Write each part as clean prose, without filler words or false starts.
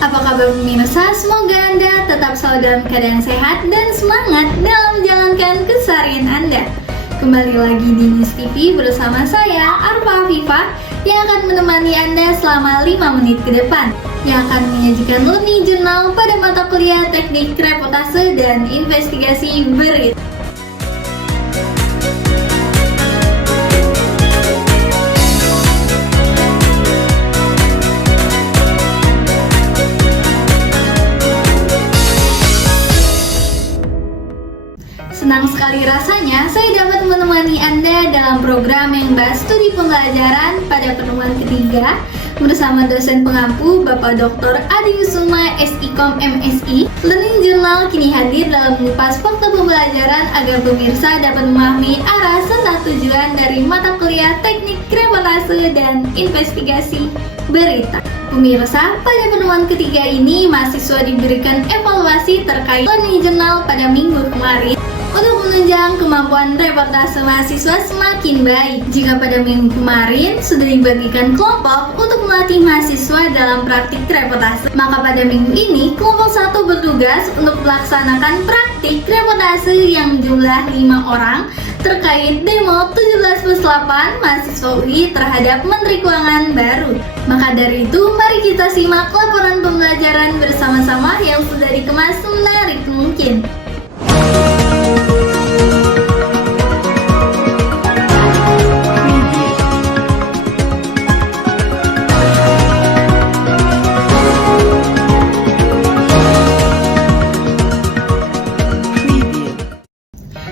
Apa kabar pemirsa? Semoga Anda tetap selalu dalam keadaan sehat dan semangat dalam menjalankan keseharian Anda. Kembali lagi di News TV bersama saya, Arfa Afifah, yang akan menemani Anda selama 5 menit ke depan, yang akan menyajikan learning journal pada mata kuliah teknik reportase dan investigasi berita. Senang sekali rasanya saya dapat menemani Anda dalam program yang bahas studi pembelajaran pada pertemuan ketiga bersama dosen pengampu Bapak Dr. Adi Kusuma SIKOM MSI. Learning Journal kini hadir dalam mengupas fakta pembelajaran agar pemirsa dapat memahami arah serta tujuan dari mata kuliah teknik reportase dan investigasi berita. Pemirsa, pada pertemuan ketiga ini mahasiswa diberikan evaluasi terkait Learning Journal pada minggu kemarin untuk menunjang kemampuan reportase mahasiswa semakin baik. Jika pada minggu kemarin sudah dibagikan kelompok untuk melatih mahasiswa dalam praktik reportase, maka pada minggu ini kelompok 1 bertugas untuk melaksanakan praktik reportase yang jumlah 5 orang terkait demo 17+8 mahasiswa UI terhadap Menteri Keuangan baru. Maka dari itu, mari kita simak laporan pembelajaran bersama-sama yang sudah dikemas semenarik mungkin.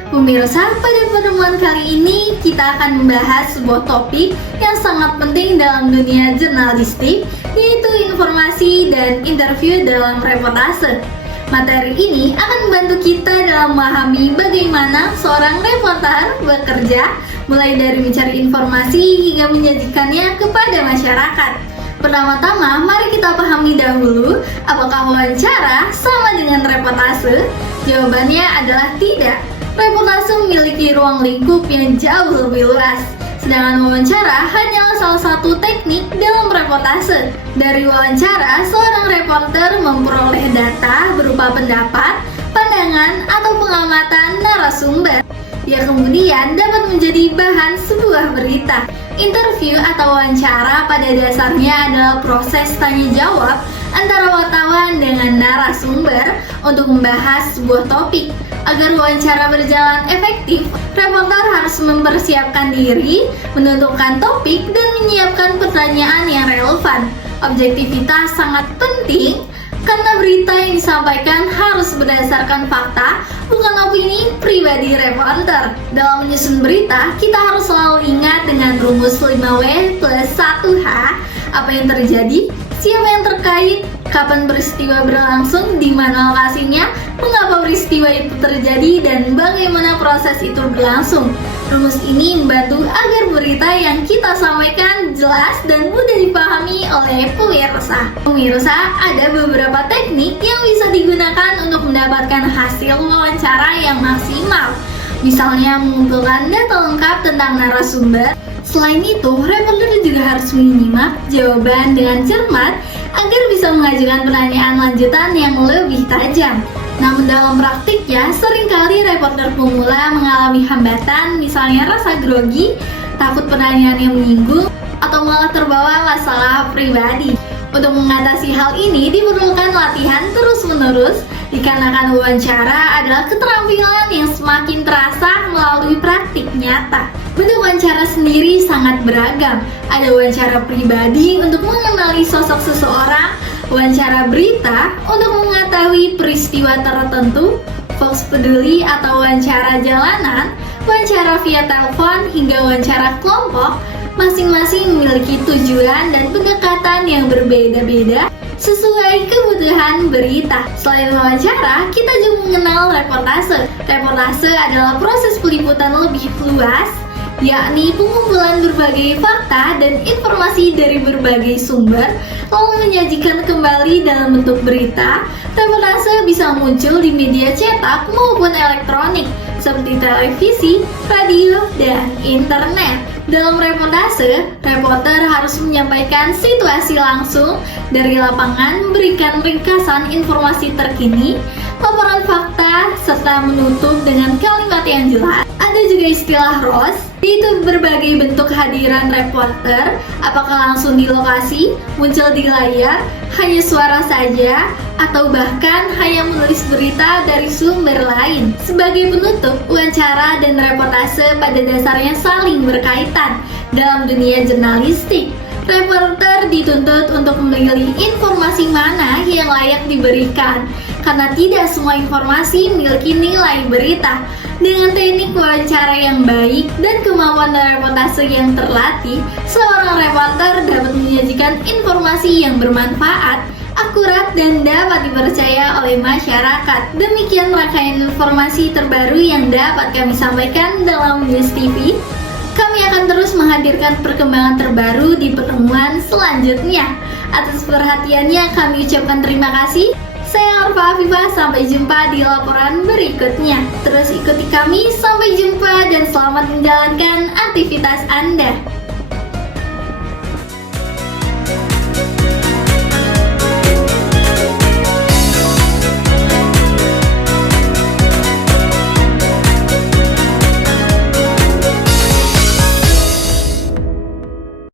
Pemirsa, pada pertemuan kali ini kita akan membahas sebuah topik yang sangat penting dalam dunia jurnalistik, yaitu informasi dan interview dalam reportase. Materi ini akan membantu kita dalam memahami bagaimana seorang reporter bekerja, mulai dari mencari informasi hingga menyajikannya kepada masyarakat. Pertama-tama, mari kita pahami dahulu, apakah wawancara sama dengan reportase? Jawabannya adalah tidak. Reportase memiliki ruang lingkup yang jauh lebih luas, sedangkan wawancara hanyalah salah satu teknik dalam reportase. Dari wawancara, seorang reporter memperoleh data berupa pendapat, pandangan, atau pengamatan narasumber yang kemudian dapat menjadi bahan sebuah berita. Interview atau wawancara pada dasarnya adalah proses tanya-jawab antara wartawan dengan narasumber untuk membahas sebuah topik. Agar wawancara berjalan efektif, reporter harus mempersiapkan diri, menentukan topik, dan menyiapkan pertanyaan yang relevan. Objektivitas sangat penting karena berita yang disampaikan harus berdasarkan fakta, bukan opini pribadi reporter. Dalam menyusun berita, kita harus selalu ingat dengan rumus 5W plus 1H. Apa yang terjadi? Siapa yang terkait? Kapan peristiwa berlangsung, di mana lokasinya, mengapa peristiwa itu terjadi, dan bagaimana proses itu berlangsung. Rumus ini membantu agar berita yang kita sampaikan jelas dan mudah dipahami oleh pemirsa. Pemirsa, ada beberapa teknik yang bisa digunakan untuk mendapatkan hasil wawancara yang maksimal. Misalnya mengumpulkan data lengkap tentang narasumber. Selain itu, reporter juga harus menyimak jawaban dengan cermat agar bisa mengajukan pertanyaan lanjutan yang lebih tajam. Namun dalam praktiknya, seringkali reporter pemula mengalami hambatan, misalnya rasa grogi, takut pertanyaan yang menyinggung, atau malah terbawa masalah pribadi. Untuk mengatasi hal ini diperlukan latihan terus-menerus, dikarenakan wawancara adalah keterampilan yang semakin terasa melalui praktik nyata. Bentuk wawancara sendiri sangat beragam. Ada wawancara pribadi untuk mengenali sosok seseorang, wawancara berita untuk mengetahui peristiwa tertentu, Vox Peduli atau wawancara jalanan, wawancara via telepon, hingga wawancara kelompok. Masing-masing memiliki tujuan dan pendekatan yang berbeda-beda sesuai kebutuhan berita. Selain wawancara, kita juga mengenal reportase. Reportase adalah proses peliputan lebih luas, yakni pengumpulan berbagai fakta dan informasi dari berbagai sumber, lalu menyajikan kembali dalam bentuk berita. Reportase bisa muncul di media cetak maupun elektronik, seperti televisi, radio, dan internet. Dalam reportase, reporter harus menyampaikan situasi langsung dari lapangan, memberikan ringkasan informasi terkini, laporan fakta, serta menutup dengan kalimat yang jelas. Ada juga istilah ROS, yaitu berbagai bentuk kehadiran reporter, apakah langsung di lokasi, muncul di layar, hanya suara saja, atau bahkan hanya menulis berita dari sumber lain. Sebagai penutup, wawancara dan reportase pada dasarnya saling berkaitan dalam dunia jurnalistik. Reporter dituntut untuk memilih informasi mana yang layak diberikan, karena tidak semua informasi memiliki nilai berita. Dengan teknik wawancara yang baik dan kemampuan reportase yang terlatih, seorang reporter dapat menyajikan informasi yang bermanfaat, akurat, dan dapat dipercaya oleh masyarakat. Demikian rangkaian informasi terbaru yang dapat kami sampaikan dalam News TV. Kami akan terus menghadirkan perkembangan terbaru di pertemuan selanjutnya. Atas perhatiannya kami ucapkan terima kasih. Saya Arfa Afifah, sampai jumpa di laporan berikutnya. Terus ikuti kami, sampai jumpa dan selamat menjalankan aktivitas Anda.